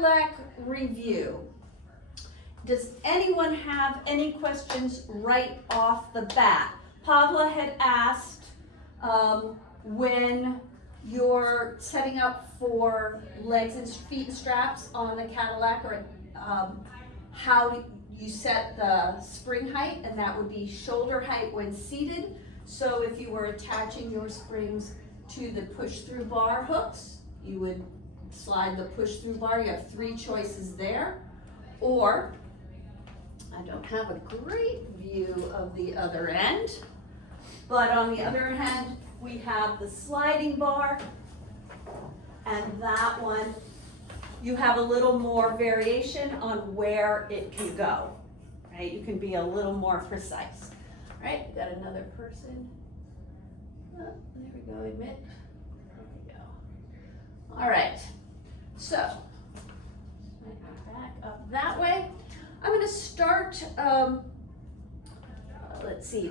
Cadillac review. Does anyone have any questions right off the bat? Pavla had asked when you're setting up for legs and feet straps on the Cadillac, or how you set the spring height, and that would be shoulder height when seated. So if you were attaching your springs to the push-through bar hooks, you would slide the push-through bar. You have 3 choices there. Or, I don't have a great view of the other end, but on the other hand, we have the sliding bar, and that one, you have a little more variation on where it can go, right? You can be a little more precise, right? We got another person. Oh, there we go, admit. There we go. All right, so, back up that way. I'm gonna start, let's see,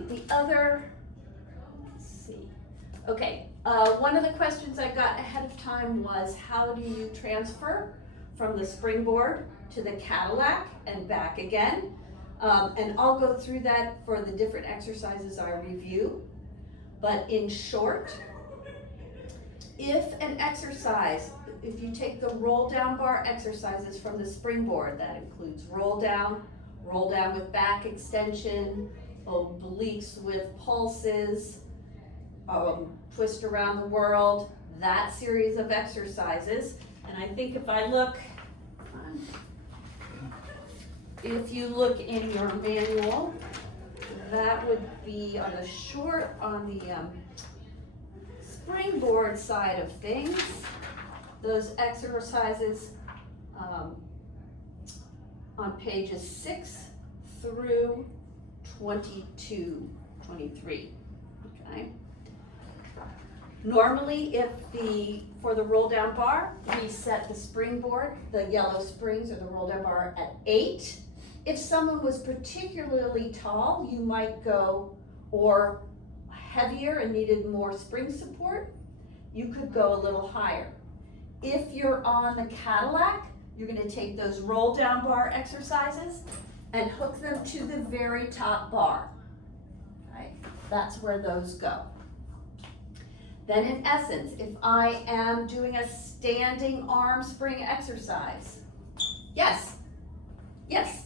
okay, one of the questions I got ahead of time was, how do you transfer from the springboard to the Cadillac and back again? And I'll go through that for the different exercises I review. But in short, if an exercise, if you take the roll down bar exercises from the springboard, that includes roll down with back extension, obliques with pulses, twist around the world, that series of exercises. And I think if I look, if you look in your manual, that would be on the springboard side of things. Those exercises on pages 6 through 22, 23, okay? Normally, for the roll down bar, we set the springboard, the yellow springs or the roll down bar at 8. If someone was particularly tall, you might go, or heavier and needed more spring support, you could go a little higher. If you're on the Cadillac, you're gonna take those roll down bar exercises and hook them to the very top bar, right? That's where those go. Then in essence, if I am doing a standing arm spring exercise, yes, yes.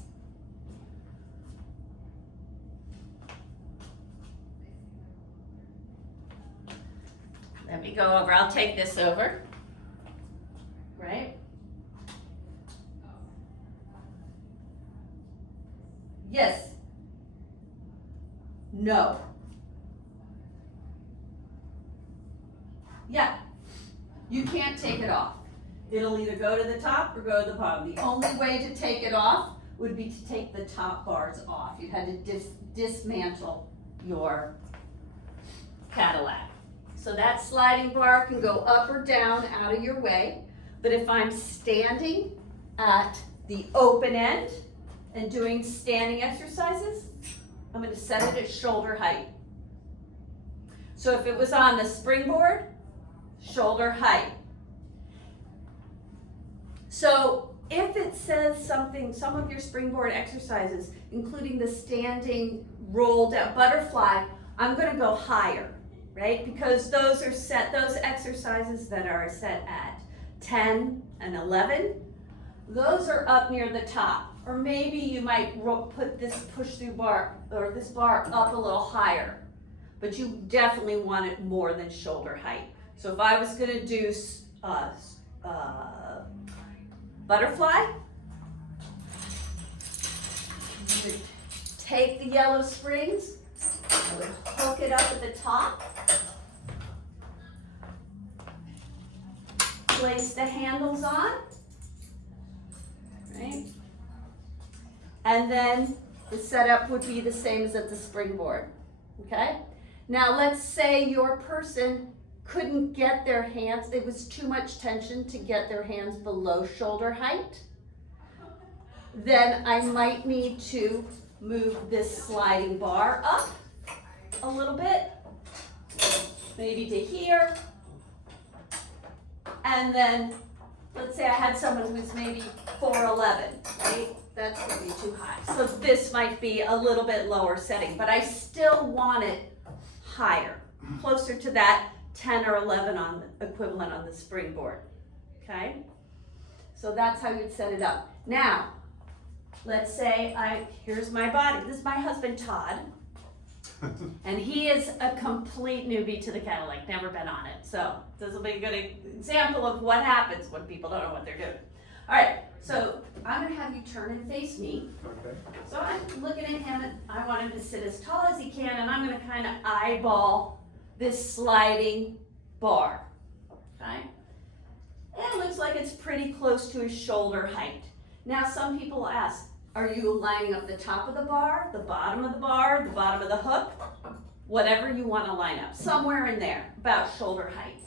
Let me go over, I'll take this over, right? Yes. No. Yeah. You can't take it off. It'll either go to the top or go to the bottom. The only way to take it off would be to take the top bars off. You had to dismantle your Cadillac. So that sliding bar can go up or down out of your way. But if I'm standing at the open end and doing standing exercises, I'm going to set it at shoulder height. So if it was on the springboard, shoulder height. So if it says something, some of your springboard exercises, including the standing roll down butterfly, I'm going to go higher, right? Because those are set, those exercises that are set at 10 and 11, those are up near the top. Or maybe you might put this push through bar or this bar up a little higher, but you definitely want it more than shoulder height. So if I was going to do butterfly, you would take the yellow springs, I would hook it up at the top, place the handles on, right? And then the setup would be the same as at the springboard, okay? Now let's say your person couldn't get their hands, it was too much tension to get their hands below shoulder height. Then I might need to move this sliding bar up a little bit, maybe to here, and then let's say I had someone who's maybe 4'11", right? That's gonna be too high. So this might be a little bit lower setting, but I still want it higher, closer to that 10 or 11 on the equivalent on the springboard, okay? So that's how you'd set it up. Now, let's say here's my body. This is my husband, Todd. And he is a complete newbie to the Cadillac, never been on it. So this will be a good example of what happens when people don't know what they're doing. All right, so I'm gonna have you turn and face me. Okay. So I'm looking at him and I want him to sit as tall as he can, and I'm gonna kind of eyeball this sliding bar, okay? And it looks like it's pretty close to his shoulder height. Now some people ask, are you lining up the top of the bar, the bottom of the bar, the bottom of the hook? Whatever you want to line up, somewhere in there, about shoulder height.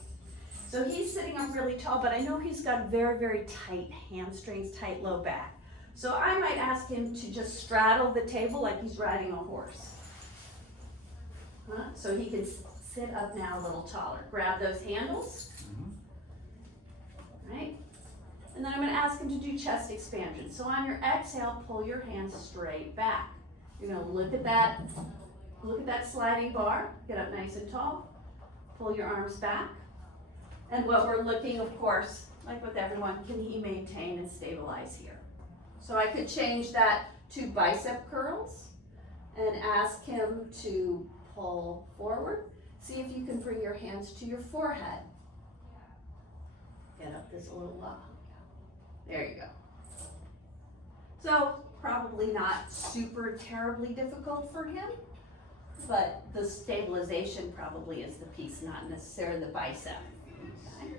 So he's sitting up really tall, but I know he's got very, very tight hamstrings, tight low back. So I might ask him to just straddle the table like he's riding a horse. So he can sit up now a little taller. Grab those handles, right? And then I'm going to ask him to do chest expansion. So on your exhale, pull your hands straight back. You're going to look at that sliding bar, get up nice and tall, pull your arms back. And what we're looking, of course, like with everyone, can he maintain and stabilize here? So I could change that to bicep curls and ask him to pull forward. See if you can bring your hands to your forehead. Get up this a little low. There you go. So probably not super terribly difficult for him, but the stabilization probably is the piece, not necessarily the bicep. Okay.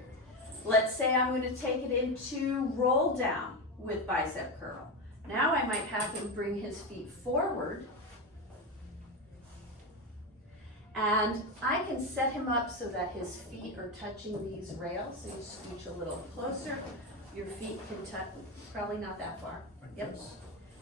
Let's say I'm going to take it into roll down with bicep curl. Now I might have him bring his feet forward, and I can set him up so that his feet are touching these rails. So you scooch a little closer. Your feet can touch, probably not that far. Yep.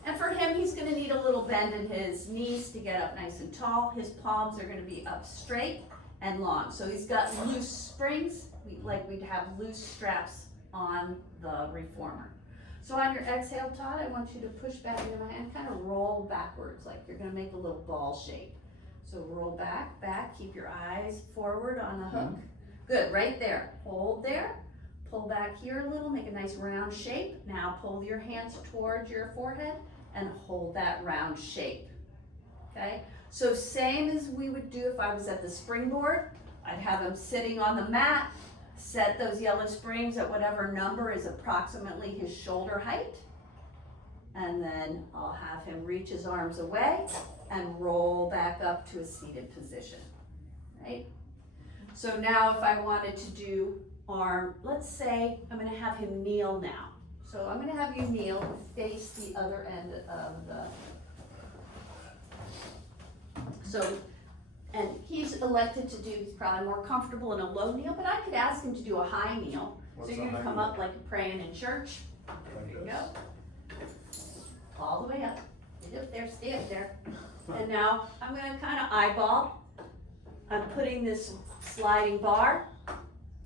And for him, he's going to need a little bend in his knees to get up nice and tall. His palms are going to be up straight and long. So he's got loose springs, like we'd have loose straps on the reformer. So on your exhale, Todd, I want you to push back into my hand, kind of roll backwards, like you're going to make a little ball shape. So roll back, keep your eyes forward on the hook. Good, right there. Hold there. Pull back here a little, make a nice round shape. Now pull your hands towards your forehead and hold that round shape, okay? So same as we would do if I was at the springboard. I'd have him sitting on the mat, set those yellow springs at whatever number is approximately his shoulder height, and then I'll have him reach his arms away and roll back up to a seated position, right? So now if I wanted to do arm, let's say I'm going to have him kneel now. So I'm going to have you kneel and face the other end of the, so, and he's elected to do, he's probably more comfortable in a low kneel, but I could ask him to do a high kneel. So you're going to come up like you're praying in church. There you go. All the way up. Get up there, stay up there. And now I'm going to kind of eyeball. I'm putting this sliding bar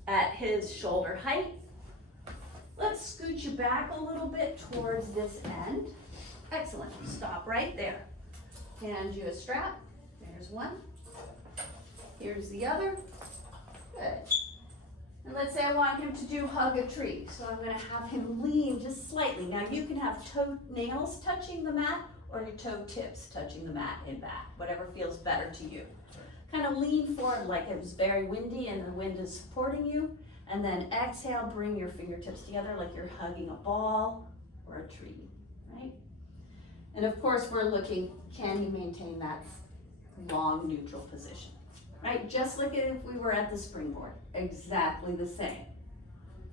at his shoulder height. Let's scooch you back a little bit towards this end. Excellent. Stop right there. Hand you a strap. There's one. Here's the other. Good. And let's say I want him to do hug a tree. So I'm going to have him lean just slightly. Now you can have toenails touching the mat or your toe tips touching the mat and back, whatever feels better to you. Kind of lean forward like it was very windy and the wind is supporting you. And then exhale, bring your fingertips together like you're hugging a ball or a tree, right? And of course, we're looking, can you maintain that long neutral position, right? Just like if we were at the springboard, exactly the same.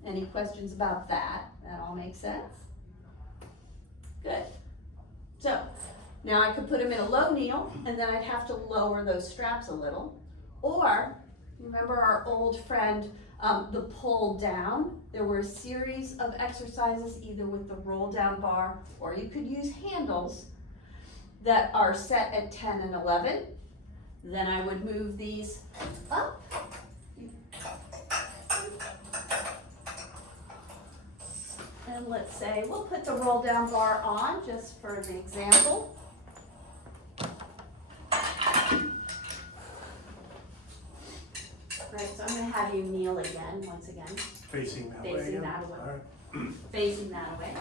Any questions about that? That all makes sense? Good. So now I could put him in a low kneel, and then I'd have to lower those straps a little. Or, remember our old friend, the pull down? There were a series of exercises either with the roll down bar, or you could use handles that are set at 10 and 11. Then I would move these up. And let's say, we'll put the roll down bar on just for the example. Right, so I'm gonna have you kneel again, once again. Facing that way. Facing yeah. that way. All right. Facing that way.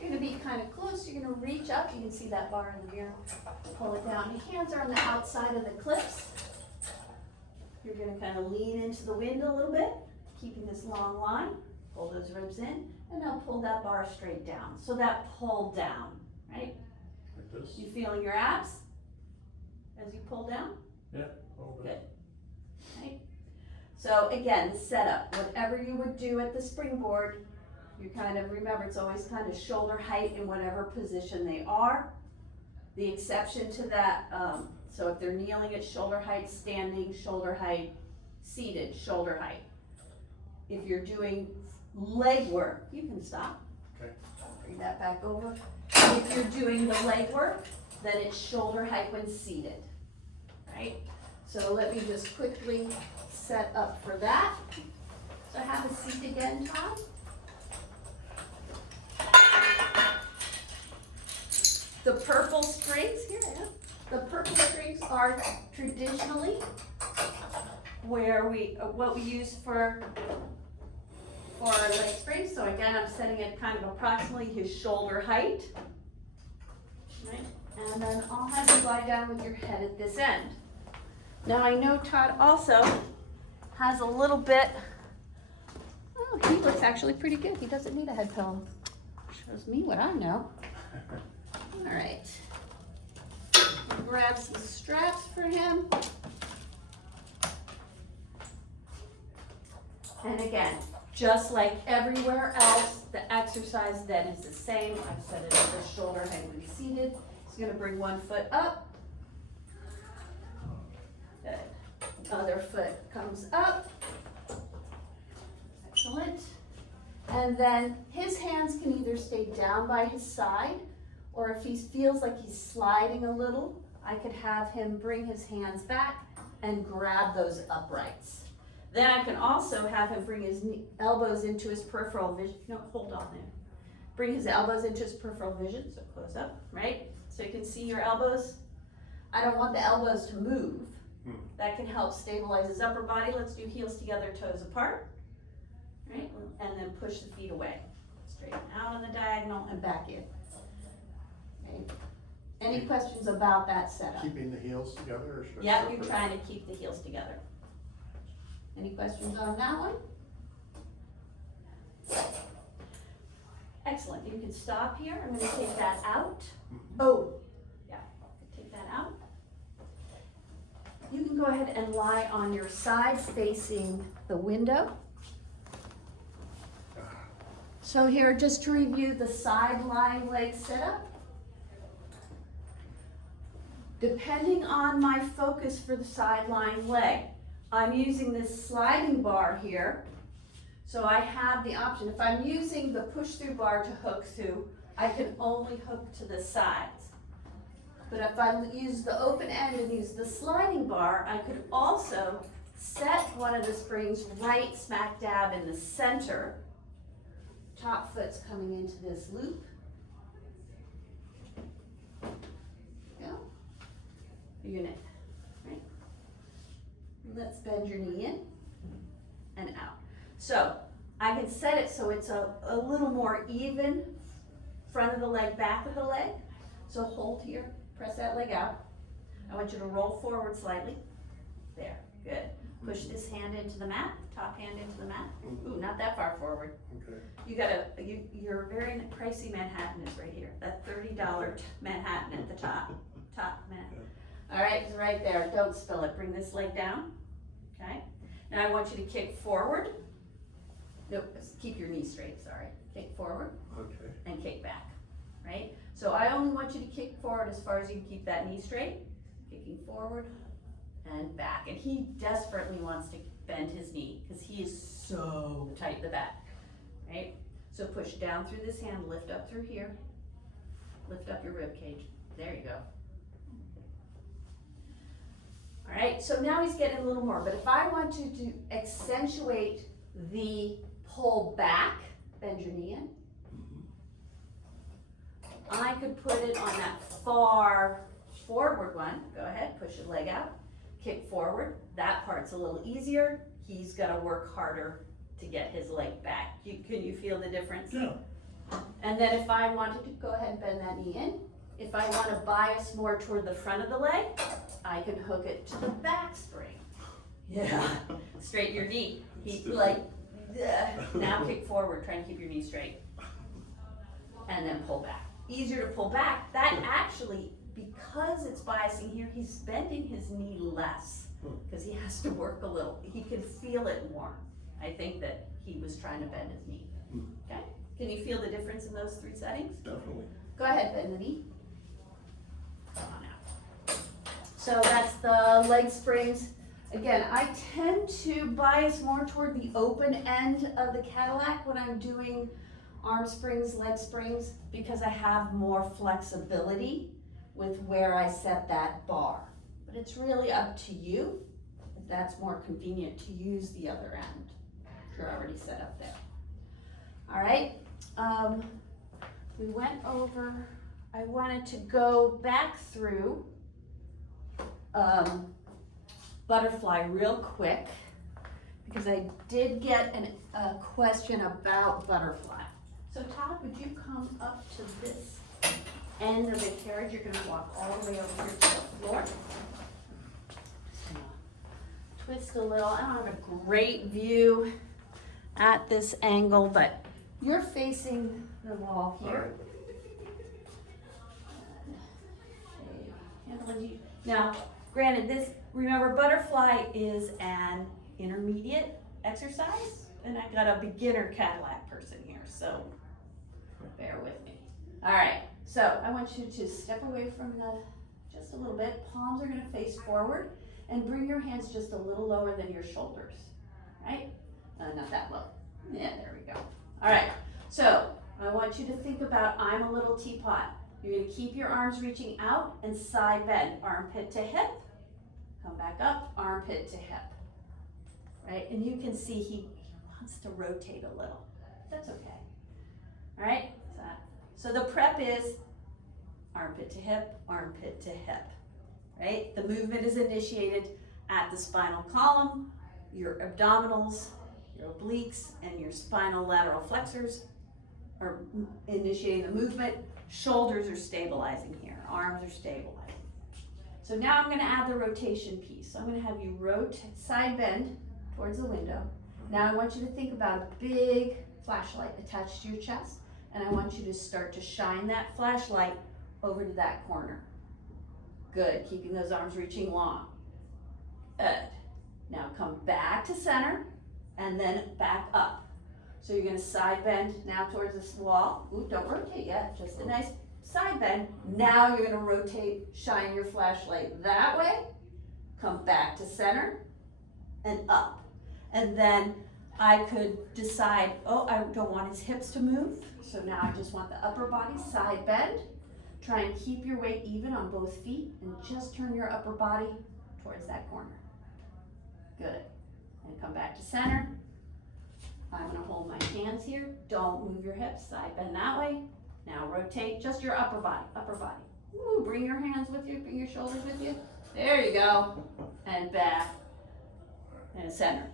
You're gonna be kind of close, you're gonna reach up, you can see that bar in the mirror. Pull it down, your hands are on the outside of the clips. You're gonna kind of lean into the wind a little bit, keeping this long line. Pull those ribs in, and now pull that bar straight down. So that pull down, right? Like this? You feeling your abs as you pull down? Yeah. A little bit. Good. Right? So again, the setup, whatever you would do at the springboard, you kind of remember it's always kind of shoulder height in whatever position they are. The exception to that, so if they're kneeling at shoulder height, standing, shoulder height, seated, shoulder height. If you're doing leg work, you can stop. Okay. Bring that back over. If you're doing the leg work, then it's shoulder height when seated, right? So let me just quickly set up for that. So have a seat again, Tom. The purple springs, here I am. The purple springs are traditionally where what we use for our leg springs. So again, I'm setting it kind of approximately his shoulder height. Right? And then I'll have you lie down with your head at this end. Now I know Todd also has a little bit, oh, he looks actually pretty good. He doesn't need a head pillow. Shows me what I know. All right. Grab some straps for him. And again, just like everywhere else, the exercise then is the same. I've set it at the shoulder height when seated. He's gonna bring one foot up. Good. Other foot comes up. Excellent. And then his hands can either stay down by his side, or if he feels like he's sliding a little, I could have him bring his hands back and grab those uprights. Then I can also have him bring his elbows into his peripheral vision. No, hold on there. Bring his elbows into his peripheral vision, so close up, right? So you can see your elbows. I don't want the elbows to move. That can help stabilize his upper body. Let's do heels together, toes apart, right? And then push the feet away. Straighten out on the diagonal and back in. Okay. Any questions about that setup? Keeping the heels together or should I Yeah, separate? you're trying to keep the heels together. Any questions on that one? Excellent, you can stop here. I'm gonna take that out. Oh, yeah, take that out. You can go ahead and lie on your side facing the window. So here, just to review the side lying leg setup. Depending on my focus for the side lying leg, I'm using this sliding bar here. So I have the option, if I'm using the push-through bar to hook through, I can only hook to the sides. But if I use the open end and use the sliding bar, I could also set one of the springs right smack dab in the center. Top foot's coming into this loop. Go. You're gonna, right? Let's bend your knee in and out. So I can set it so it's a little more even, front of the leg, back of the leg. So hold here, press that leg out. I want you to roll forward slightly. There, good. Push this hand into the mat, top hand into the mat. Ooh, not that far forward. Okay. You your very pricey Manhattan is right here. That $30 Manhattan at the top Manhattan. All right, it's right there. Don't spill it. Bring this leg down. Okay. Now I want you to kick forward. Nope, keep your knee straight, sorry. Kick forward. Okay. And kick back, right? So I only want you to kick forward as far as you can keep that knee straight. Kicking forward and back. And he desperately wants to bend his knee because he is so tight in the back, right? So push down through this hand, lift up through here. Lift up your rib cage. There you go. All right, so now he's getting a little more, but if I want to accentuate the pull back, bend your knee in, I could put it on that far forward one. Go ahead, push your leg out, kick forward. That part's a little easier. He's gonna work harder to get his leg back. Can you feel the difference? Yeah. And then if I wanted to, go ahead and bend that knee in. If I wanna bias more toward the front of the leg, I can hook it to the back spring. Yeah, straighten your knee. Keep now kick forward, try and keep your knee straight. And then pull back. Easier to pull back. That actually, because it's biasing here, he's bending his knee less because he has to work a little. He can feel it more. I think that he was trying to bend his knee. Okay? Can you feel the difference in those 3 settings? Definitely. Go ahead, bend the knee. Come on out. So that's the leg springs. Again, I tend to bias more toward the open end of the Cadillac when I'm doing arm springs, leg springs, because I have more flexibility with where I set that bar. But it's really up to you if that's more convenient to use the other end. You're already set up there. All right, we went over, I wanted to go back through butterfly real quick because I did get a question about butterfly. So Todd, would you come up to this end of the carriage? You're gonna walk all the way over here to the floor. Just gonna twist a little. I don't have a great view at this angle, but you're facing the wall here. Now, granted, this, remember, butterfly is an intermediate exercise, and I got a beginner Cadillac person here, so bear with me. All right, so I want you to step away from just a little bit. Palms are gonna face forward, and bring your hands just a little lower than your shoulders, right? Not that low. Yeah, there we go. All right, so I want you to think about I'm a little teapot. You're gonna keep your arms reaching out and side bend, armpit to hip. Come back up, armpit to hip, right? And you can see he wants to rotate a little. That's okay, all right? So the prep is armpit to hip, right? The movement is initiated at the spinal column, your abdominals, your obliques, and your spinal lateral flexors are initiating the movement. Shoulders are stabilizing here, arms are stabilizing. So now I'm gonna add the rotation piece. So I'm gonna have you rotate, side bend towards the window. Now I want you to think about a big flashlight attached to your chest, and I want you to start to shine that flashlight over to that corner. Good, keeping those arms reaching long. Good. Now come back to center, and then back up. So you're gonna side bend now towards this wall. Ooh, don't rotate yet, just a nice side bend. Now you're gonna rotate, shine your flashlight that way, come back to center, and up. And then I could decide, oh, I don't want his hips to move, so now I just want the upper body side bend. Try and keep your weight even on both feet, and just turn your upper body towards that corner. Good. And come back to center. I'm gonna hold my hands here. Don't move your hips, side bend that way. Now rotate just your upper body, Ooh, bring your hands with you, bring your shoulders with you. There you go. And back, and center.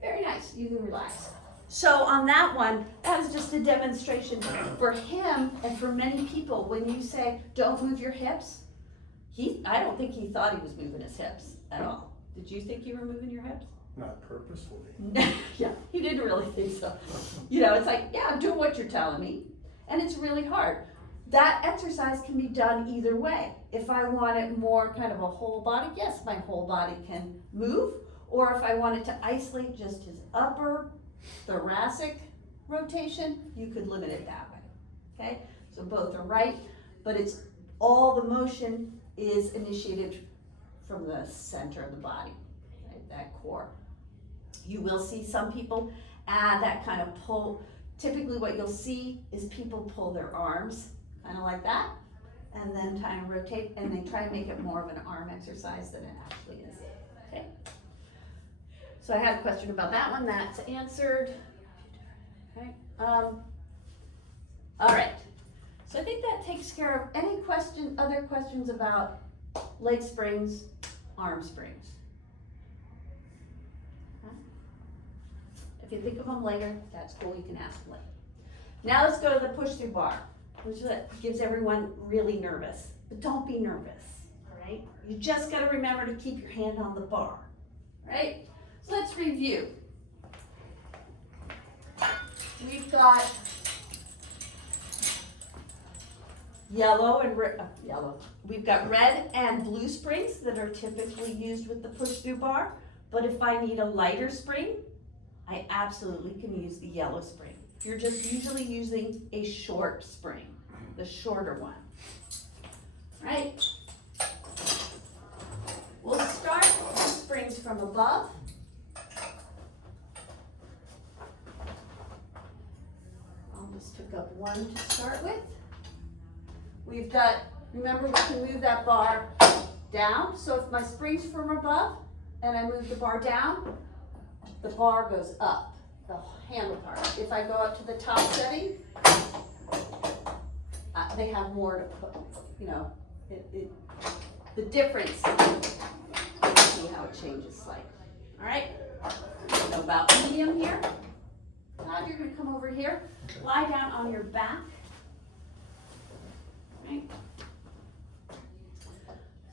Very nice, you can relax. So on that one, that was just a demonstration for him and for many people. When you say, don't move your hips, I don't think he thought he was moving his hips at all. Did you think you were moving your hips? Not purposefully. Yeah, he didn't really think so. You know, it's like, yeah, I'm doing what you're telling me. And it's really hard. That exercise can be done either way. If I want it more kind of a whole body, yes, my whole body can move. Or if I wanted to isolate just his upper thoracic rotation, you could limit it that way, okay? So both are right, but it's all the motion is initiated from the center of the body, right, that core. You will see some people add that kind of pull. Typically what you'll see is people pull their arms, kind of like that, and then kind of rotate, and they try to make it more of an arm exercise than it actually is, okay? So I had a question about that one, that's answered. Okay. All right, So I think that takes care of any other questions about leg springs, arm springs. Okay. If you think of them later, that's cool, you can ask them later. Now let's go to the push-through bar, which gives everyone really nervous. But don't be nervous, all right? You just gotta remember to keep your hand on the bar, right? So let's review. We've got We've got red and blue springs that are typically used with the push-through bar. But if I need a lighter spring, I absolutely can use the yellow spring. You're just usually using a short spring, the shorter one. Right? We'll start with the springs from above. I'll just pick up one to start with. We've got, remember we can move that bar down. So if my spring's from above and I move the bar down, the bar goes up, the handle part. If I go up to the top setting, they have more to put, you know, the difference. See how it changes slightly. All right, so about medium here. Now you're gonna come over here, lie down on your back. Right.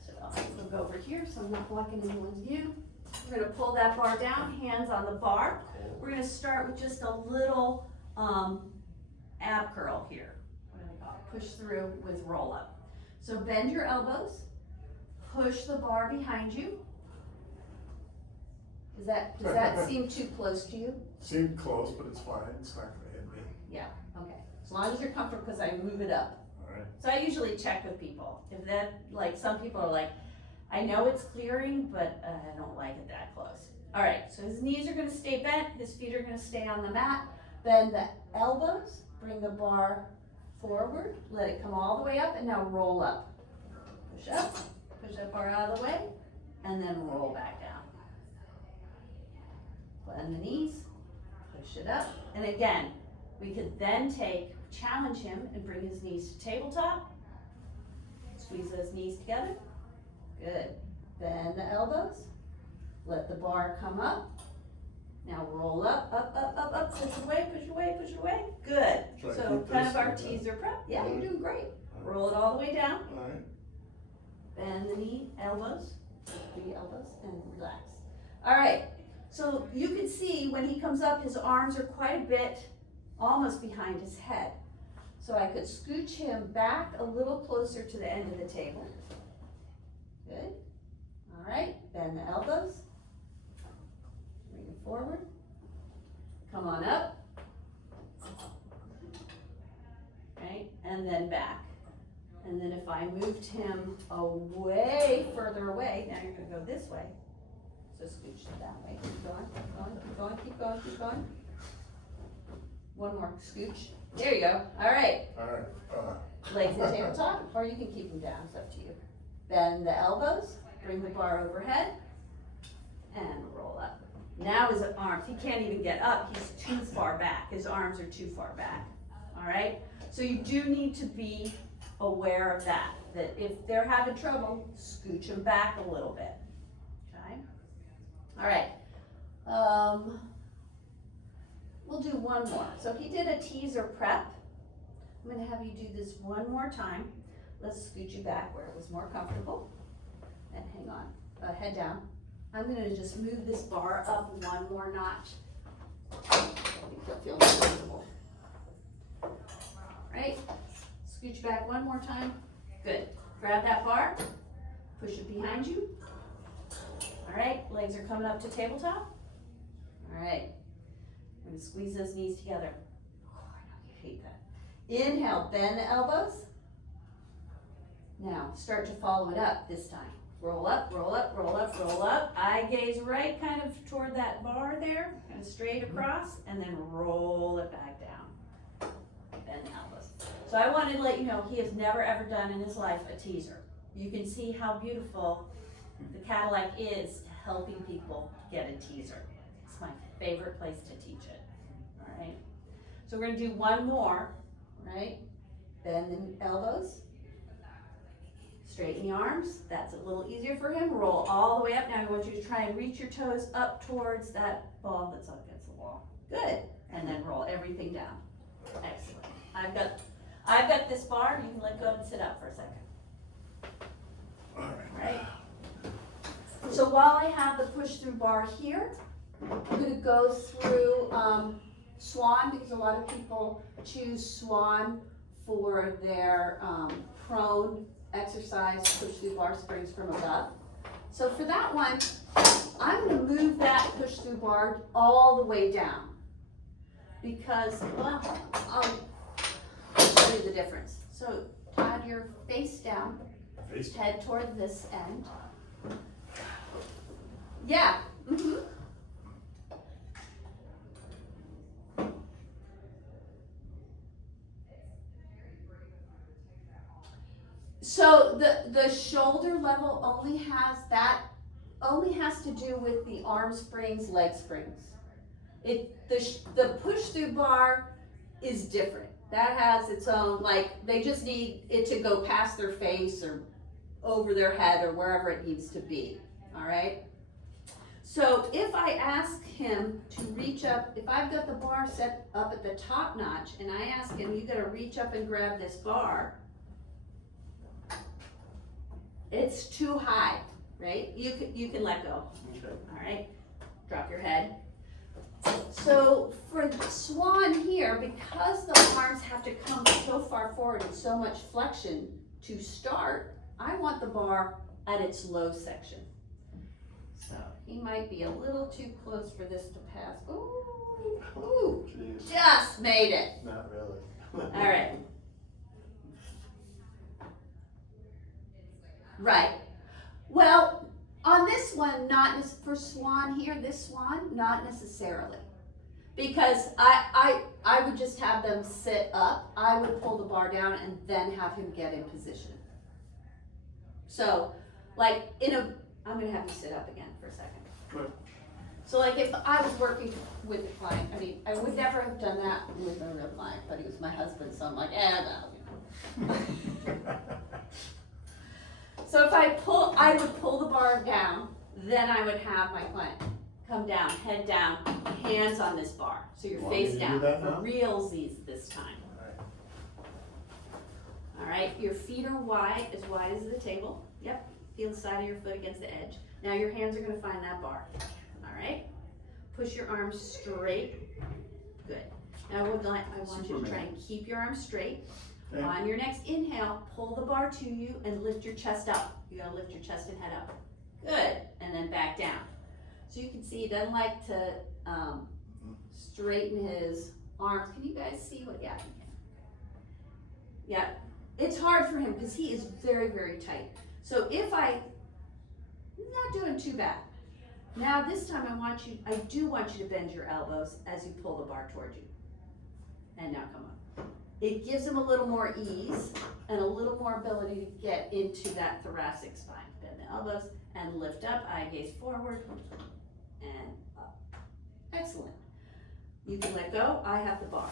So I'll go over here so I'm not blocking anyone's view. We're gonna pull that bar down, hands on the bar. We're gonna start with just a little ab curl here. What do I call it? Push through with roll up. So bend your elbows, push the bar behind you. Does that seem too close to you? Seemed close, but it's fine, it's not gonna hit me. Yeah, okay. As long as you're comfortable, because I move it up. Alright. So I usually check with people. If that, like, some people are like, I know it's clearing, but I don't like it that close. All right, so his knees are gonna stay bent, his feet are gonna stay on the mat. Bend the elbows, bring the bar forward, let it come all the way up, and now roll up. Push that bar out of the way, and then roll back down. Bend the knees, push it up, and again, we could then challenge him and bring his knees to tabletop. Squeeze those knees together. Good. Bend the elbows. Let the bar come up. Now roll up, up, up, up, up. Push it away, push it away, push it away. Good. Should I So keep kind this of our or that? teaser prep. Yeah, you're doing great. Roll it all the way down. Alright. Bend the elbows, and relax. All right. So you can see when he comes up, his arms are quite a bit almost behind his head. So I could scooch him back a little closer to the end of the table. Good. All right, bend the elbows. Bring it forward. Come on up. Right, and then back. And then if I moved him further away, now you're gonna go this way. So scooch it that way. Keep going, keep going, keep going, keep going, keep going. One more scooch. There you go. All right. Alright. Legs at tabletop, or you can keep them down. It's up to you. Bend the elbows, bring the bar overhead, and roll up. Now his arms, he can't even get up. He's too far back. His arms are too far back. All right? So you do need to be aware of that if they're having trouble, scooch them back a little bit. Okay? All right. We'll do one more. So he did a teaser prep. I'm gonna have you do this one more time. Let's scooch you back where it was more comfortable. And hang on, head down. I'm gonna just move this bar up one more notch. I think you'll feel more comfortable. Right? Scooch back one more time. Good. Grab that bar, push it behind you. All right, legs are coming up to tabletop. All right, we're gonna squeeze those knees together. Oh, I know you hate that. Inhale, bend the elbows. Now, start to follow it up this time. Roll up, roll up, roll up, roll up. Eye gaze right kind of toward that bar there, kind of straight across, and then roll it back down. Bend the elbows. So I wanted to let you know he has never ever done in his life a teaser. You can see how beautiful the Cadillac is to helping people get a teaser. It's my favorite place to teach it. All right. So we're gonna do one more, right? Bend the elbows. Straighten the arms. That's a little easier for him. Roll all the way up. Now I want you to try and reach your toes up towards that ball that's up against the wall. Good. And then roll everything down. Excellent. I've got this bar. You can let go and sit up for a second. All Right. So while I have the push-through bar here, I'm going to go through Swan, because a lot of people choose Swan for their prone exercise, push-through bar springs from above. So for that one, I'm going to move that push-through bar all the way down, because, well, I'll show you the difference. So nod your face down, head toward this end. Yeah. Mm-hmm. So the shoulder level only has to do with the arm springs, leg springs. The push through bar is different. That has its own, like, they just need it to go past their face or over their head or wherever it needs to be. All right. So if I ask him to reach up, if I've got the bar set up at the top notch and I ask him, you gotta reach up and grab this bar, it's too high, right? You can let go. Okay. All right, drop your head. So for Swan here, because the arms have to come so far forward and so much flexion to start, I want the bar at its low section. So he might be a little too close for this to pass. Ooh, Jeez. just made it. Not really. All right. Right. Well, on this one, for Swan here, this Swan, not necessarily. Because I would just have them sit up. I would pull the bar down and then have him get in position. So, like I'm gonna have you sit up again for a second. Good. So like if I was working with a client, I mean, I would never have done that with a real client, but he was my husband, so I'm like, no. So if I would pull the bar down, then I would have my client come down, head down, hands on this bar. So your Want me face to down, do that for now? realsies this time. All right, your feet are as wide as the table. Yep, feel the side of your foot against the edge. Now your hands are gonna find that bar. All right, push your arms straight. Good. Now I want you to try and keep your arms straight. Okay. On your next inhale, pull the bar to you and lift your chest up. You gotta lift your chest and head up. Good, and then back down. So you can see he doesn't like to straighten his arms. Can you guys see what, yeah, you can. Yeah, it's hard for him because he is very, very tight. So if I'm not doing too bad. Now this time I do want you to bend your elbows as you pull the bar toward you. And now come up. It gives him a little more ease and a little more ability to get into that thoracic spine. Bend the elbows and lift up, eye gaze forward and up. Excellent. You can let go, I have the bar.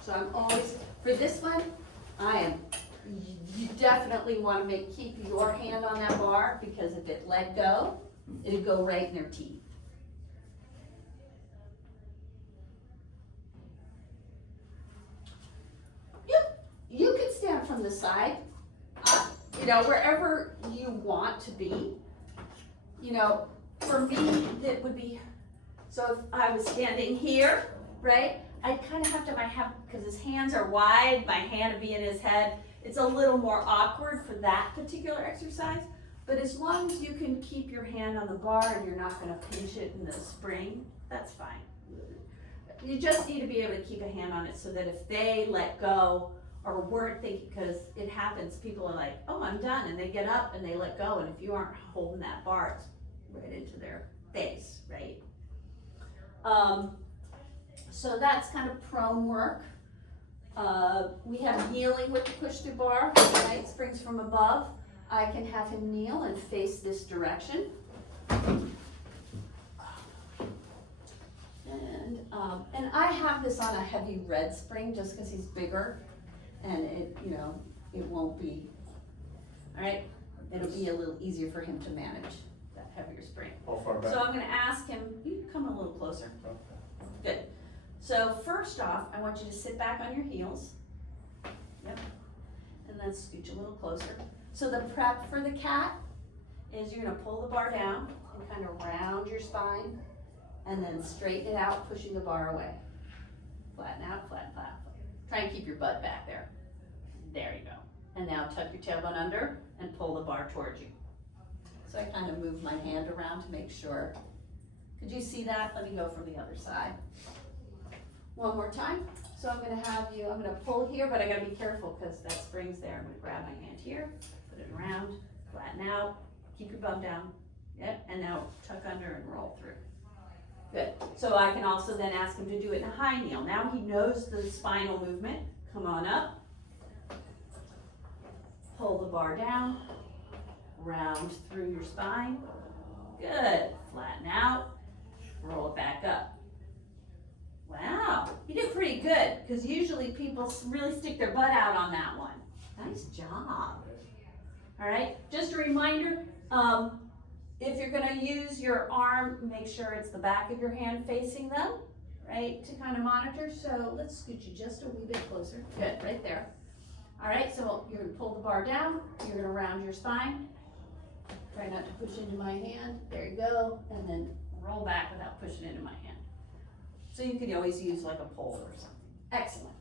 So I'm always, for this one, you definitely want to keep your hand on that bar, because if it let go, it'd go right in their teeth. You can stand from the side, wherever you want to be. For me, it would be, so if I was standing here, right, I'd kind of have to, because his hands are wide, my hand would be in his head. It's a little more awkward for that particular exercise, but as long as you can keep your hand on the bar and you're not going to pinch it in the spring, that's fine. You just need to be able to keep a hand on it so that if they let go or weren't thinking, because it happens, people are like, oh, I'm done, and they get up and they let go, and if you aren't holding that bar, it's right into their face, right? So that's kind of prone work. We have kneeling with the push-through bar, right? Springs from above. I can have him kneel and face this direction. And I have this on a heavy red spring just because he's bigger. and it, you know, it won't be, all right? It'll be a little easier for him to manage that heavier spring. How far back? So I'm gonna ask him, you can come a little closer. Okay. Good. So first off, I want you to sit back on your heels. Yep. And then scooch a little closer. So the prep for the cat is you're gonna pull the bar down and kind of round your spine and then straighten it out, pushing the bar away. Flatten out, flatten, flatten. Try and keep your butt back there. There you go. And now tuck your tailbone under and pull the bar towards you. So I kind of move my hand around to make sure. Could you see that? Let me go from the other side. One more time. So I'm gonna have you, I'm gonna pull here, but I gotta be careful because that spring's there. I'm gonna grab my hand here, put it around, flatten out, keep your bum down. Yep, and now tuck under and roll through. Good. So I can also then ask him to do it in a high kneel. Now he knows the spinal movement. Come on up. Pull the bar down, round through your spine. Good. Flatten out, roll it back up. Wow, you did pretty good, because usually people really stick their butt out on that one. Nice job. All right, just a reminder, if you're gonna use your arm, make sure it's the back of your hand facing them, right, to kind of monitor. So let's scoot you just a wee bit closer. Good, right there. All right, so you're gonna pull the bar down, you're gonna round your spine. Try not to push into my hand, there you go, and then roll back without pushing into my hand. So you could always use like a pole or something. Excellent.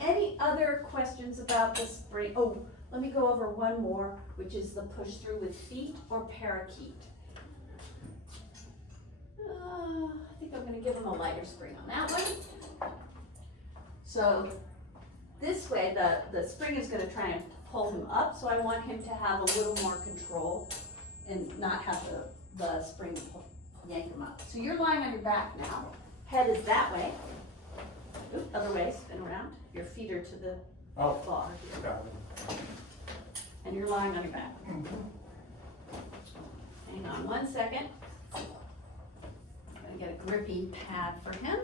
Any other questions about the spring? Oh, let me go over one more, which is the push through with feet or parakeet. I think I'm gonna give him a lighter spring on that one. So this way, the spring is gonna try and pull him up, so I want him to have a little more control and not have the spring yank him up. So you're lying on your back now. Head is that way. Oop, other way, spin around. Your feet are to the bar here. Got it. And you're lying on your back. Hang on one second. I'm gonna get a grippy pad for him.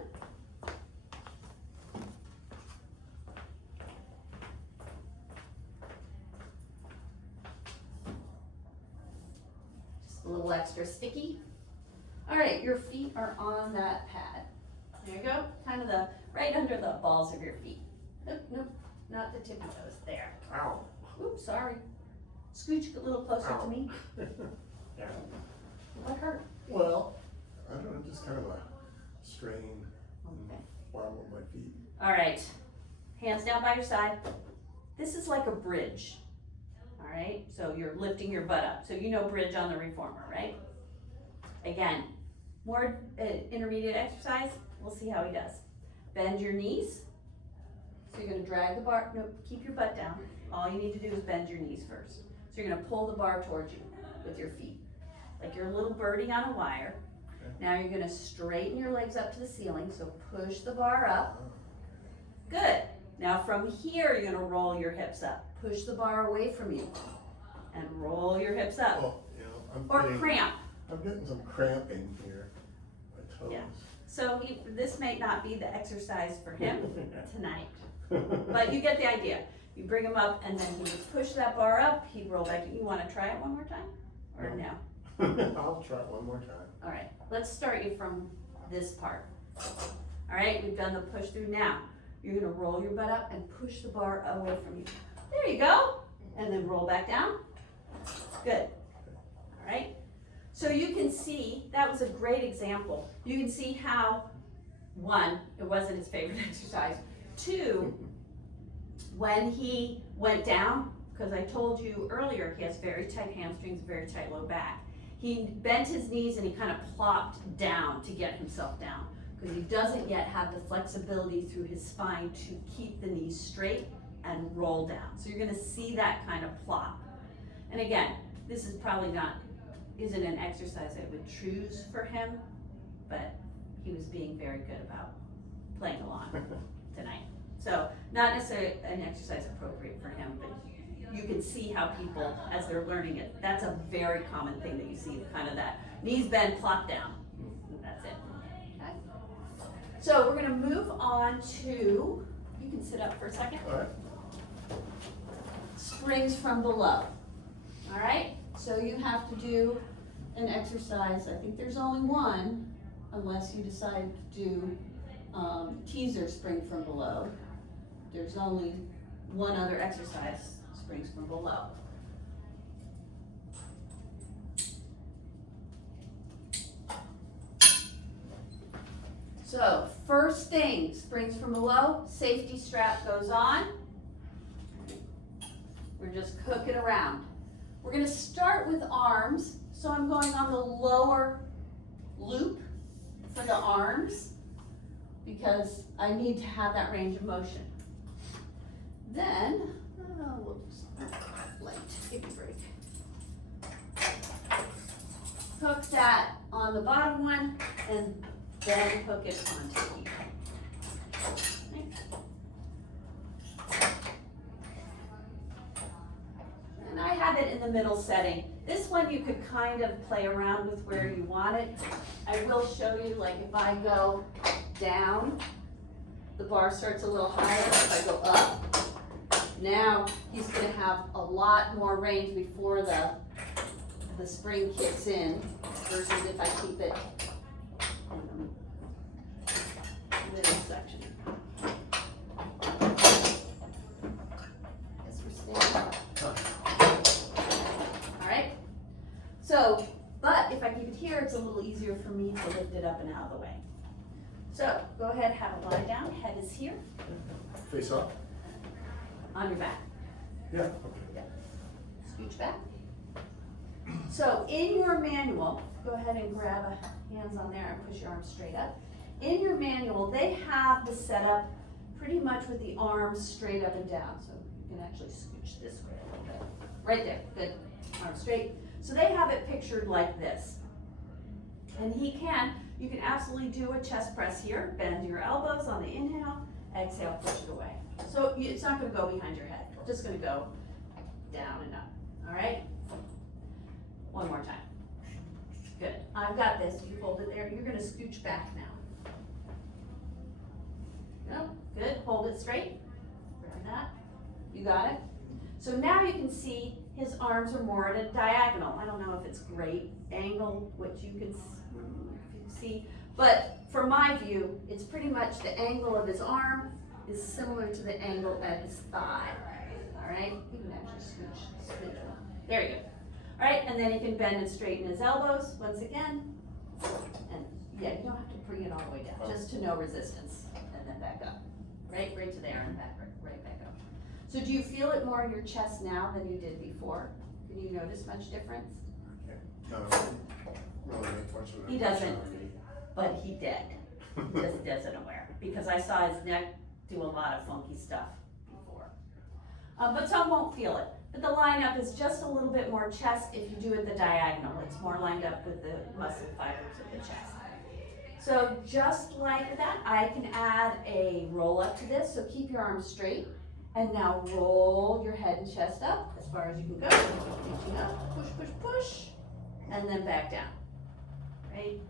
Just a little extra sticky. All right, your feet are on that pad. There you go, kind of right under the balls of your feet. Nope, nope, not the tippy toes, there. Ow. Oops, sorry. Scooch a little closer to me. Yeah. What hurt? Well, I don't know, just kind of a strain Okay. while I'm on my feet. All right, hands down by your side. This is like a bridge. All right, so you're lifting your butt up. So you know bridge on the reformer, right? Again, more intermediate exercise. We'll see how he does. Bend your knees. So you're gonna drag the bar, no, keep your butt down. All you need to do is bend your knees first. So you're gonna pull the bar towards you with your feet. Like you're a little birdie on a wire. Okay. Now you're gonna straighten your legs up to the ceiling, so push the bar up. Good. Now from here, you're gonna roll your hips up. Push the bar away from you and roll your hips up. Oh, you know, Or cramp. I'm getting some cramping here. My toes. Yeah. So this may not be the exercise for him tonight, but you get the idea. You bring him up and then he would push that bar up, he'd roll back. You wanna try it one more time? Or no? I'll try it one more time. All right, let's start you from this part. All right, we've done the push through. Now, you're gonna roll your butt up and push the bar away from you. There you go. And then roll back down. Good. All right. So you can see, that was a great example. You can see how, one, it wasn't his favorite exercise. Two, when he went down, because I told you earlier, he has very tight hamstrings, very tight low back. He bent his knees and he kind of plopped down to get himself down, because he doesn't yet have the flexibility through his spine to keep the knees straight and roll down. So you're gonna see that kind of plop. And again, this is probably isn't an exercise I would choose for him, but he was being very good about playing along tonight. So not necessarily an exercise appropriate for him, but you can see how people, as they're learning it, that's a very common thing that you see, kind of that knees bend, plop down. That's it. Okay. So we're gonna move on to, you can sit up for a second. All right. springs from below. All right, so you have to do an exercise. I think there's only one, unless you decide to do teaser spring from below. There's only one other exercise, springs from below. So first thing, springs from below, safety strap goes on. We're just hooking around. We're gonna start with arms. So I'm going on the lower loop for the arms because I need to have that range of motion. Then, whoops, light, give me a break. Hook that on the bottom one and then hook it onto here. And I have it in the middle setting. This one you could kind of play around with where you want it. I will show you, like if I go down, the bar starts a little higher. If I go up, now he's gonna have a lot more range before the spring kicks in versus if I keep it in the middle section. Guess we're staying up. All right. So, but if I keep it here, it's a little easier for me to lift it up and out of the way. So, go ahead, have a lie down. Head is here. Face up? On your back. Yeah, okay. Yeah. Scooch back. So in your manual, go ahead and grab hands on there and push your arms straight up. In your manual, they have the setup pretty much with the arms straight up and down. So you can actually scooch this way a little bit. Right there, good. Arms straight. So they have it pictured like this. And you can absolutely do a chest press here. Bend your elbows on the inhale, exhale, push it away. So it's not gonna go behind your head. It's just gonna go down and up, all right? One more time. Good, I've got this. You hold it there. You're gonna scooch back now. No, good, hold it straight. Grab that, you got it. So now you can see his arms are more at a diagonal. I don't know if it's great angle, what you can see, but from my view, it's pretty much the angle of his arm is similar to the angle at his thigh. All right, you can actually switch one. There you go. All right, and then he can bend and straighten his elbows once again. And yeah, you don't have to bring it all the way down, just to no resistance, and then back up. Right to there and back, right back up. So do you feel it more in your chest now than you did before? Can you notice much difference? No, really make much of an He impression doesn't. on me. But he did. Just isn't aware, because I saw his neck do a lot of funky stuff before. But some won't feel it. But the lineup is just a little bit more chest if you do it the diagonal. It's more lined up with the muscle fibers of the chest. So just like that, I can add a roll up to this. So keep your arms straight. And now roll your head and chest up as far as you can go. Reaching up, push, push, push, and then back down, right?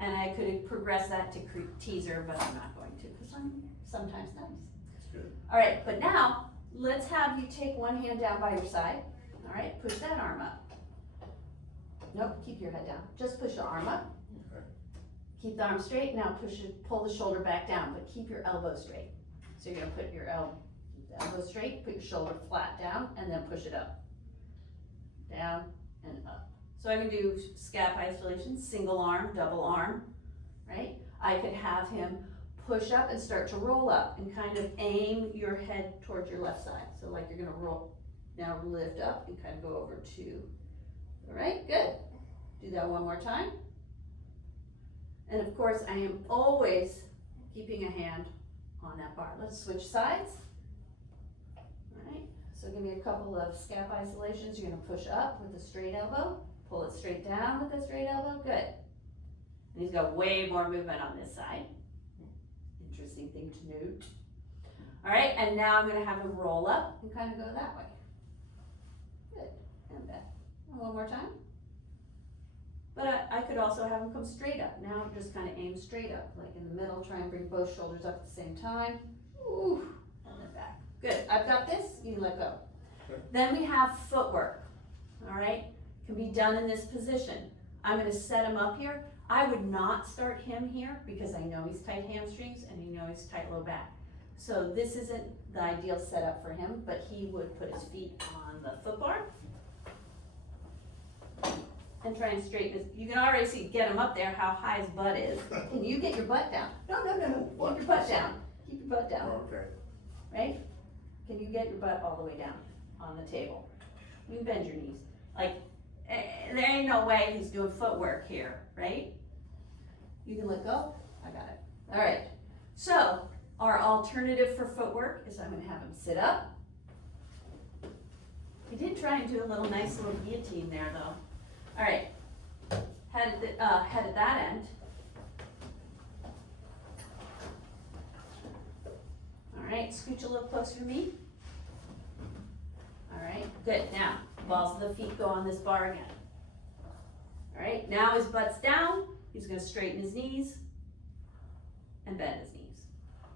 And I could progress that to teaser, but I'm not going to because I'm sometimes nice. That's good. All right, but now let's have you take one hand down by your side. All right, push that arm up. Nope, keep your head down. Just push the arm up. Okay. Keep the arm straight. Now pull the shoulder back down, but keep your elbow straight. So you're gonna put your elbow straight, put your shoulder flat down, and then push it up. Down and up. So I can do scap isolation, single arm, double arm, right? I could have him push up and start to roll up and kind of aim your head towards your left side. So like you're gonna roll, now lift up and kind of go over to, all right, good. Do that one more time. And of course, I am always keeping a hand on that bar. Let's switch sides. All right, so give me a couple of scap isolations. You're gonna push up with the straight elbow, pull it straight down with the straight elbow, good. And he's got way more movement on this side. Interesting thing to note. All right, and now I'm gonna have him roll up and kind of go that way. Good, and back. And one more time. But I could also have him come straight up. Now I'm just kind of aim straight up, like in the middle, try and bring both shoulders up at the same time. Ooh, and then back. Good, I've got this, you let go. Okay. Then we have footwork, all right? Can be done in this position. I'm gonna set him up here. I would not start him here because I know he's tight hamstrings and you know he's tight low back. So this isn't the ideal setup for him, but he would put his feet on the foot bar and try and straighten his, you can already see, get him up there, how high his butt is. Can you get your butt down? No, keep your butt down. Keep your butt down, Oh, okay. right? Can you get your butt all the way down on the table? You can bend your knees. Like, there ain't no way he's doing footwork here, right? You can let go. I got it. All right. So our alternative for footwork is I'm going to have him sit up. He did try and do a little nice little guillotine there, though. All right. Head at that end. All right. Scooch a little closer to me. All right. Good. Now, balls of the feet go on this bar again. All right. Now his butt's down. He's going to straighten his knees and bend his knees,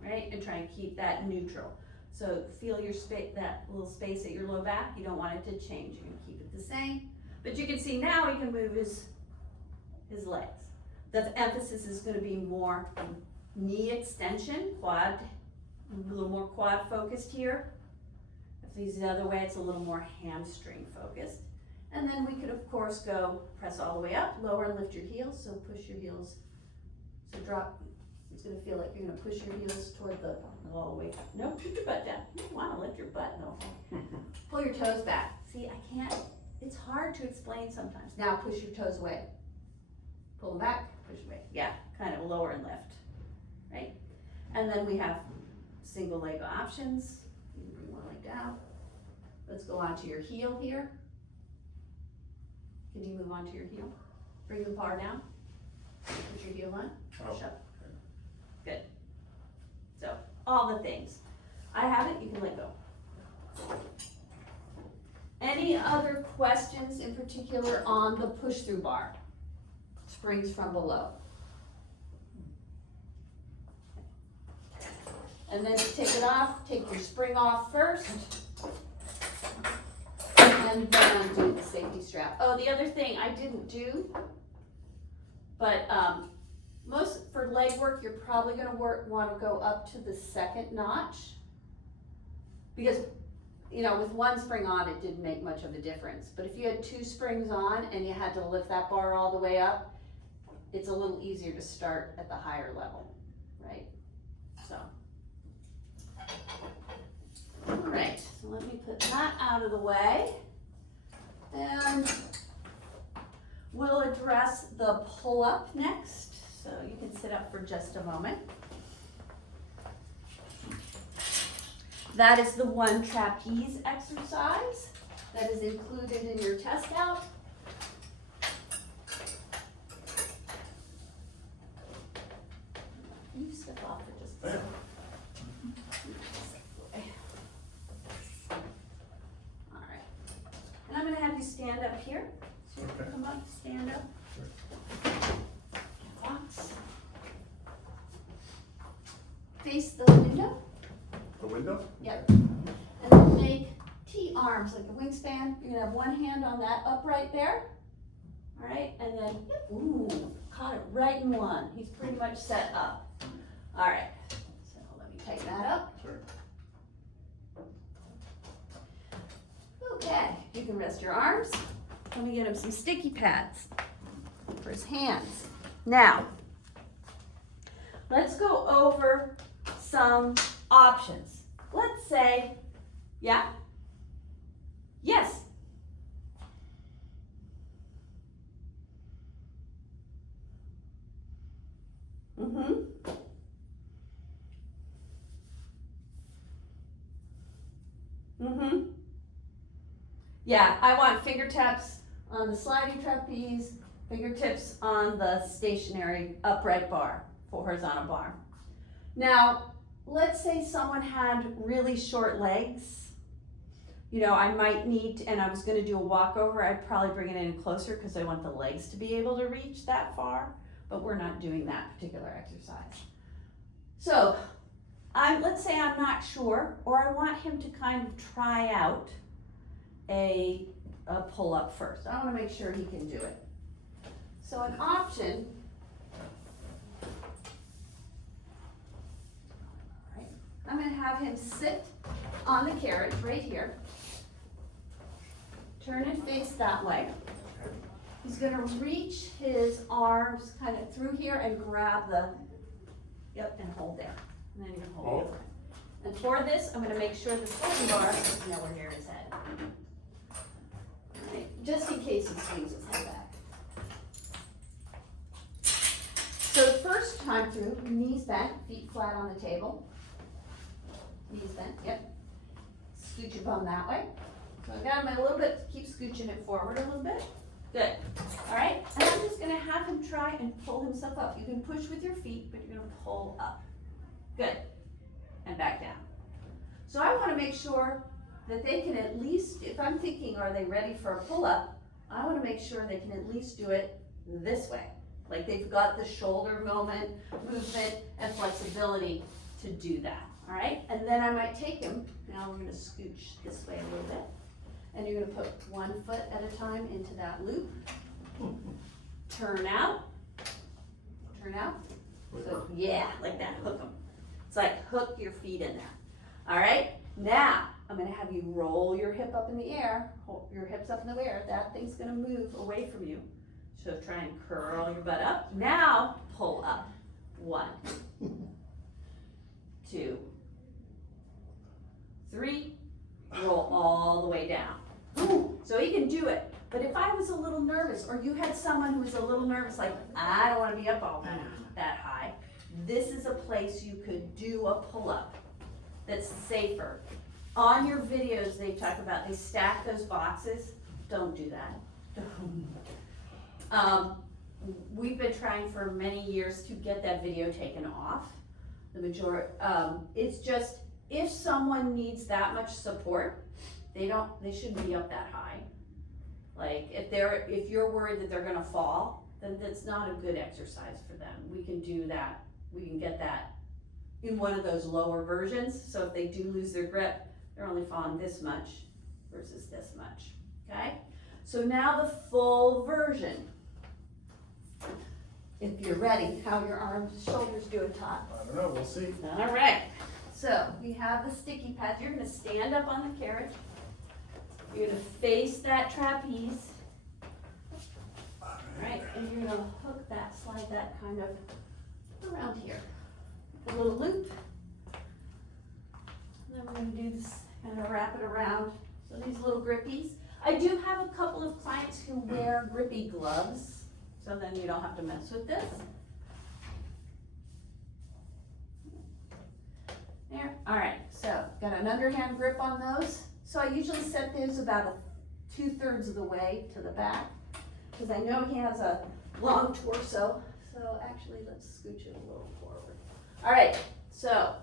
right? And try and keep that neutral. So feel your space, that little space at your low back. You don't want it to change. You're going to keep it the same. But you can see now he can move his legs. The emphasis is going to be more knee extension, quad, a little more quad focused here. If he's the other way, it's a little more hamstring focused. And then we could, of course, go press all the way up, lower and lift your heels. So push your heels, so drop. It's gonna feel like you're gonna push your heels toward the, all the way up. No, keep your butt down. You wanna lift your butt, no. Pull your toes back. See, I can't, it's hard to explain sometimes. Now push your toes away. Pull them back, push away. Yeah, kind of lower and lift, right? And then we have single leg options. You can bring one leg down. Let's go onto your heel here. Can you move onto your heel? Bring the bar down. Put your heel on. Push up. Good. So, all the things. I have it, you can let go. Any other questions in particular on the push-through bar? Springs from below. And then you take it off, take your spring off first. And then undo the safety strap. Oh, the other thing I didn't do, but most for leg work, you're probably going to want to go up to the second notch, because you know with one spring on it didn't make much of a difference. But if you had two springs on and you had to lift that bar all the way up, it's a little easier to start at the higher level, right? So. All right, so let me put that out of the way. And we'll address the pull-up next. So you can sit up for just a moment. That is the one trapeze exercise that is included in your test out. You step off for just a second. I'm going to have you stand up here. So Okay. come up, stand up. Box. Face the window. The window? Yep. And then make T-arms like a wingspan. You're going to have one hand on that upright there. All right, and then, ooh, caught it right in one. He's pretty much set up. All right, so let me tighten that up. Sure. Okay, you can rest your arms. Let me get him some sticky pads for his hands. Now, let's go over some options. Let's say, yeah? Yes. Mm-hmm. Mm-hmm. Yeah, I want fingertips on the sliding trapeze, fingertips on the stationary upright bar, horizontal bar. Now, let's say someone had really short legs. You know, I might need, and I was going to do a walkover, I'd probably bring it in closer because I want the legs to be able to reach that far, but we're not doing that particular exercise. So, let's say I'm not sure, or I want him to kind of try out a pull-up first. I wanna make sure he can do it. So an option, right, I'm gonna have him sit on the carriage right here. Turn and face that way. He's gonna reach his arms kind of through here and grab the, yep, and hold there. And then you can hold it. And for this, I'm gonna make sure the holding bar is nowhere near his head. Right, just in case he swings his head back. So the first time through, knees bent, feet flat on the table. Knees bent, yep. Scooch your bum that way. So I've got him a little bit, keep scooching it forward a little bit. Good. All right, and I'm just gonna have him try and pull himself up. You can push with your feet, but you're gonna pull up. Good. And back down. So I wanna make sure that they can at least, if I'm thinking, are they ready for a pull-up? I wanna make sure they can at least do it this way. Like they've got the shoulder movement, and flexibility to do that, all right? And then I might take him, now we're gonna scooch this way a little bit. And you're gonna put 1 foot at a time into that loop. Turn out. So, yeah, like that, hook them. It's like hook your feet in there. All right, now I'm gonna have you roll your hip up in the air, hold your hips up in the air. That thing's gonna move away from you. So try and curl your butt up. Now pull up. 1, 2, 3, roll all the way down. Ooh, so he can do it. But if I was a little nervous, or you had someone who was a little nervous, like, I don't wanna be up all that high, this is a place you could do a pull-up that's safer. On your videos, they talk about, they stack those boxes. Don't do that. We've been trying for many years to get that video taken off. The majority, it's just, if someone needs that much support, they shouldn't be up that high. Like, if you're worried that they're gonna fall, then that's not a good exercise for them. We can do that, we can get that in one of those lower versions, so if they do lose their grip, they're only falling this much versus this much, okay? So now the full version. If you're ready, how your arms, shoulders doing, Todd? I don't know, we'll see. All right, so we have the sticky pads. You're gonna stand up on the carriage. You're gonna face that trapeze. All right, and you're gonna hook that, slide that kind of around here. A little loop. And then we're gonna do this, kind of wrap it around. So these little grippies. I do have a couple of clients who wear grippy gloves, so then you don't have to mess with this. There, all right, so got an underhand grip on those. So I usually set those about 2/3 of the way to the back, because I know he has a long torso. So actually, let's scooch it a little forward. All right, so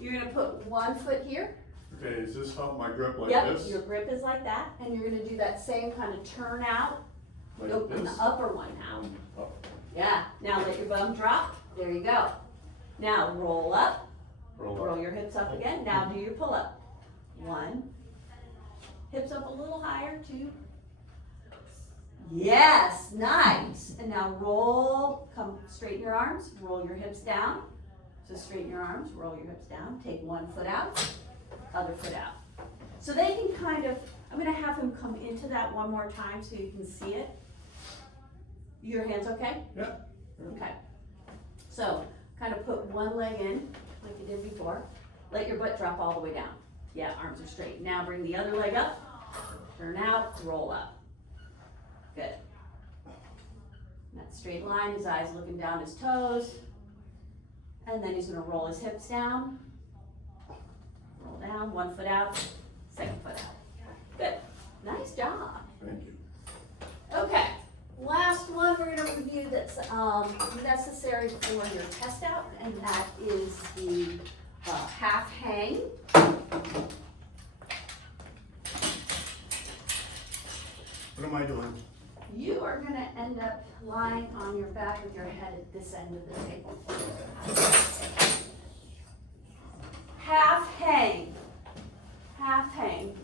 you're gonna put 1 foot here. Okay, does this help my grip like Yep, this? your grip is like that, and you're gonna do that same kind of turn out. Like Open the this? upper one now. Up. Yeah, now let your bum drop. There you go. Now roll up. Roll your hips up again. Now do your pull up. 1. Hips up a little higher. 2. Yes, nice. And now roll, come straighten your arms, roll your hips down. So straighten your arms, roll your hips down. Take 1 foot out, other foot out. So they can kind of, I'm gonna have him come into that one more time so you can see it. Your hands okay? Yeah. Okay. So kind of put one leg in like you did before. Let your butt drop all the way down. Yeah, arms are straight. Now bring the other leg up, turn out, roll up. Good. That straight line, his eyes looking down his toes. And then he's gonna roll his hips down. Roll down, 1 foot out, 2nd foot out. Good. Nice job. Thank you. Okay. Last one we're gonna review that's necessary for your test out, and that is the half hang. What am I doing? You are gonna end up lying on your back with your head at this end of the table. half hang. Half hang.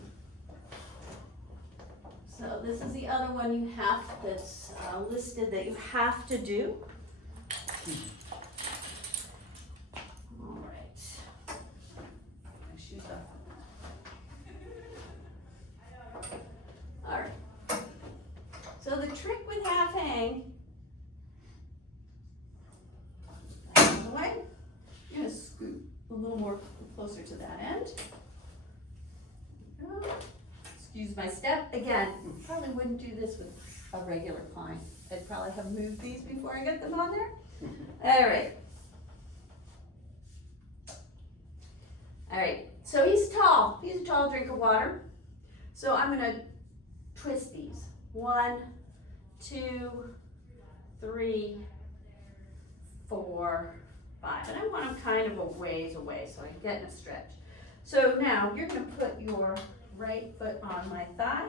So this is the other one you have, that's listed that you have to do. All right. My shoes off. All right. So the trick with half hang, out of the way, you're gonna scoot a little more closer to that end. There you go. Excuse my step. Again, probably wouldn't do this with a regular client. I'd probably have moved these before I get them on there. All right. All right, so he's tall. He's a tall drink of water. So I'm gonna twist these. 1, 2, 3, 4, 5. And I want them kind of a ways away so I get in a stretch. So now you're gonna put your right foot on my thigh.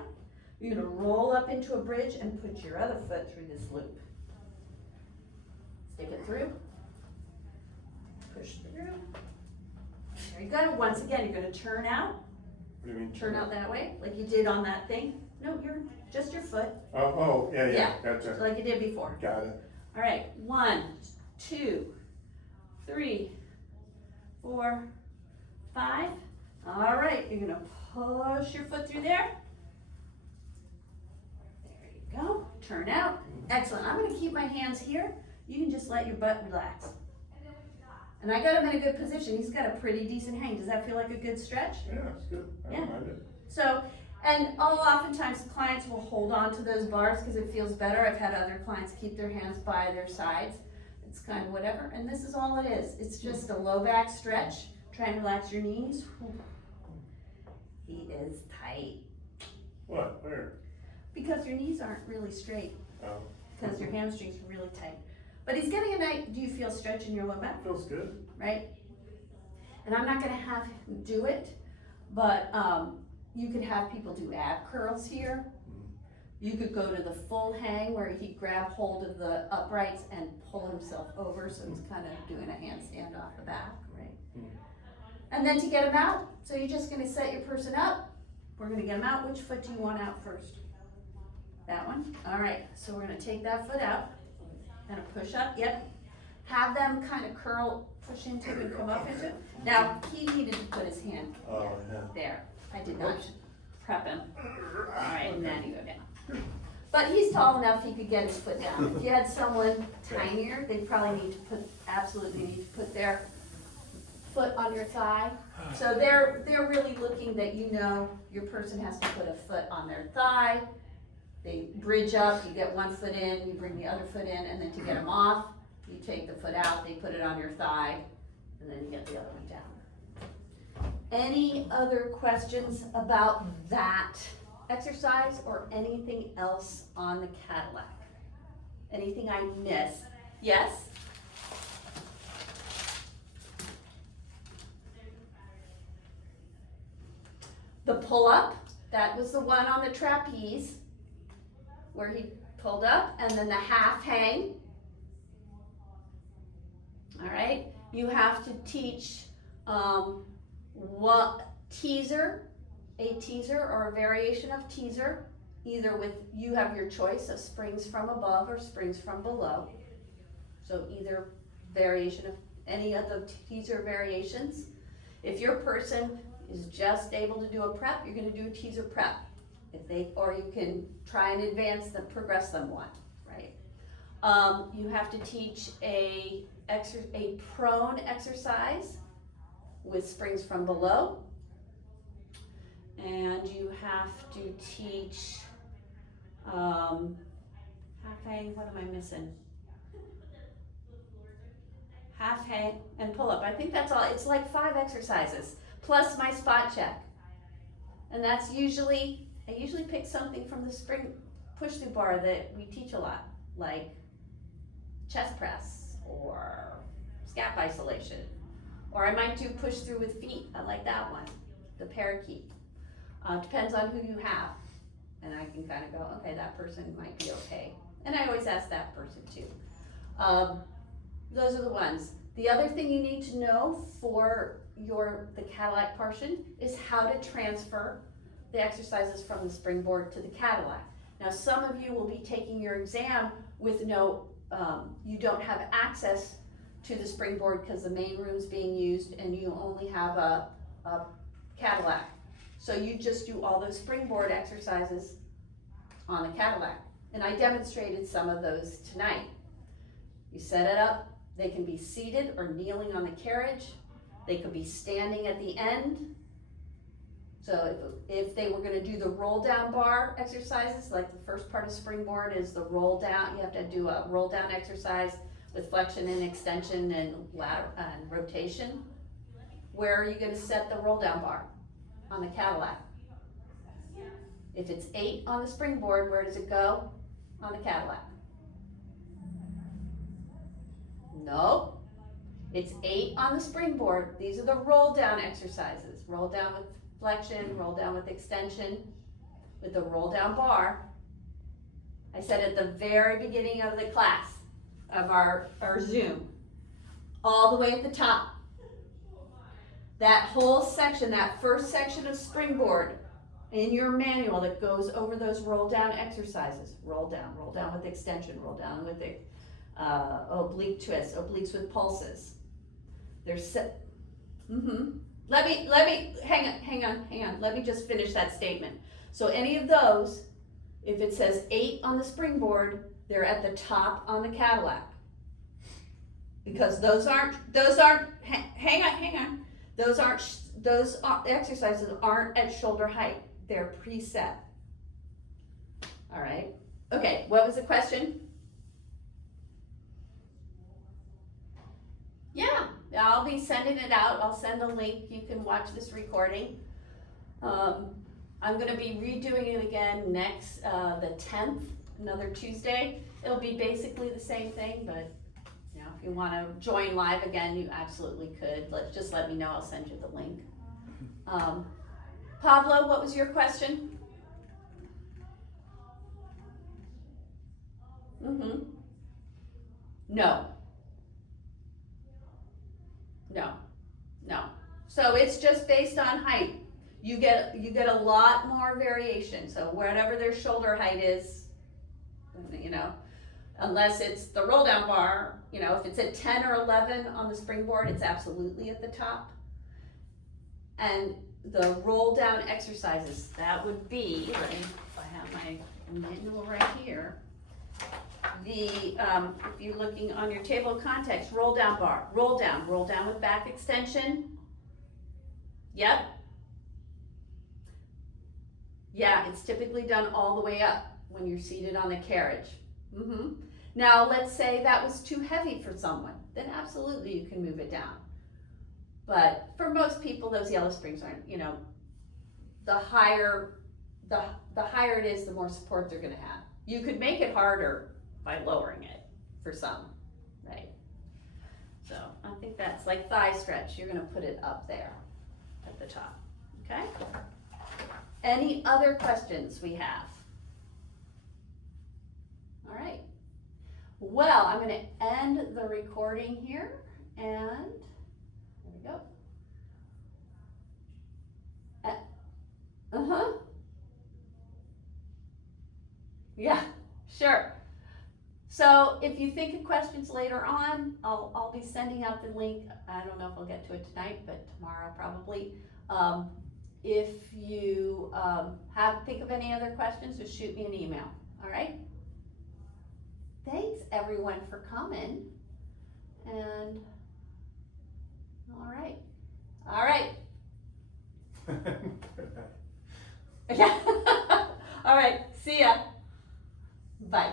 You're gonna roll up into a bridge and put your other foot through this loop. Stick it through. Push through. There you go. Once again, you're gonna turn out. What do you mean? Turn out that way, like you did on that thing. No, you're just your foot, Oh, yeah, Yeah. gotcha. like you did before. Got it. All right, 1, 2, 3, 4, 5. All right, you're gonna push your foot through there. There you go. Turn out. Excellent. I'm gonna keep my hands here. You can just let your butt relax. And I got him in a good position. He's got a pretty decent hang. Does that feel like a good stretch? Yeah, it's good. I Yeah. don't mind it. So, and oftentimes clients will hold on to those bars because it feels better. I've had other clients keep their hands by their sides. It's kind of whatever. And this is all it is. It's just a low back stretch. Try and relax your knees. He is tight. What? Where? Because your knees aren't really straight. Oh, Because your hamstrings are really tight. But he's getting a nice, do you feel stretch in your low back? feels good. Right? And I'm not gonna have him do it, but you could have people do ab curls here. You could go to the full hang where he'd grab hold of the uprights and pull himself over, so he's kind of doing a handstand off the back, right? And then to get him out, so you're just gonna set your person up. We're gonna get him out. Which foot do you want out first? That one? All right, so we're gonna take that foot out. Gonna push up, yep. Have them kind of curl, push into it and come up into it. Now, he needed to put his hand Oh, yeah. there. I did not prep him. All right, and then you go down. But he's tall enough he could get his foot down. If you had someone tinier, they probably need to absolutely need to put their foot on your thigh. So they're really looking that you know your person has to put a foot on their thigh. They bridge up, you get one foot in, you bring the other foot in, and then to get them off, you take the foot out, they put it on your thigh, and then you get the other one down. Any other questions about that exercise or anything else on the Cadillac? Anything I missed? Yes? The pull-up, that was the one on the trapeze, where he pulled up, and then the half hang. All right, you have to teach what teaser, a teaser or a variation of teaser, either with, you have your choice of springs from above or springs from below. So either variation of any of the teaser variations. If your person is just able to do a prep, you're gonna do a teaser prep. Or you can try and advance them, progress them one, right? You have to teach a prone exercise with springs from below. And you have to teach, half hang, what am I missing? Half hang and pull up. I think that's all. It's like 5 exercises, plus my spot check. And that's I usually pick something from the spring push-through bar that we teach a lot, like chest press or scap isolation. Or I might do push-through with feet. I like that one, the parakeet. Depends on who you have. And I can kind of go, okay, that person might be okay. And I always ask that person too. Those are the ones. The other thing you need to know for the Cadillac portion is how to transfer the exercises from the springboard to the Cadillac. Now, some of you will be taking your exam with you don't have access to the springboard because the main room's being used and you only have a Cadillac. So you just do all those springboard exercises on the Cadillac. And I demonstrated some of those tonight. You set it up, they can be seated or kneeling on the carriage. They could be standing at the end. So if they were gonna do the roll down bar exercises, like the first part of springboard is the roll down, you have to do a roll down exercise with flexion and extension and rotation. Where are you gonna set the roll down bar? On the Cadillac. If it's 8 on the springboard, where does it go? On the Cadillac. No, it's 8 on the springboard. These are the roll down exercises. Roll down with flexion, roll down with extension, with the roll down bar. I said at the very beginning of the class, of our Zoom, all the way at the top. That whole section, that first section of springboard in your manual that goes over those roll down exercises. Roll down with extension, roll down with the oblique twist, obliques with pulses. There's Let me, hang on. Let me just finish that statement. So any of those, if it says 8 on the springboard, they're at the top on the Cadillac. Because those exercises aren't at shoulder height. They're preset. All right. Okay, what was the question? Yeah, I'll be sending it out. I'll send a link. You can watch this recording. I'm going to be redoing it again next, the 10th, another Tuesday. It'll be basically the same thing, but you know, if you want to join live again, you absolutely could. Just let me know. I'll send you the link. Pablo, what was your question? No. So it's just based on height. You get a lot more variation. So whatever their shoulder height is, you know, unless it's the roll down bar, you know, if it's at 10 or 11 on the springboard, it's absolutely at the top. And the roll down exercises, that would be, if I have my manual right here. If you're looking on your table of contents, roll down bar, roll down with back extension. Yep. Yeah, it's typically done all the way up when you're seated on the carriage. Now, let's say that was too heavy for someone, then absolutely you can move it down. But for most people, those yellow springs aren't, you know, the higher it is, the more support they're gonna have. You could make it harder by lowering it for some, right? So I think that's like thigh stretch. You're gonna put it up there at the top, okay? Any other questions we have? All right. Well, I'm gonna end the recording here and there we go. Yeah, sure. So if you think of questions later on, I'll be sending out the link. I don't know if I'll get to it tonight, but tomorrow probably. If you think of any other questions, just shoot me an email, all right? Thanks everyone for coming, and all right. Yeah. All right, see ya. Bye.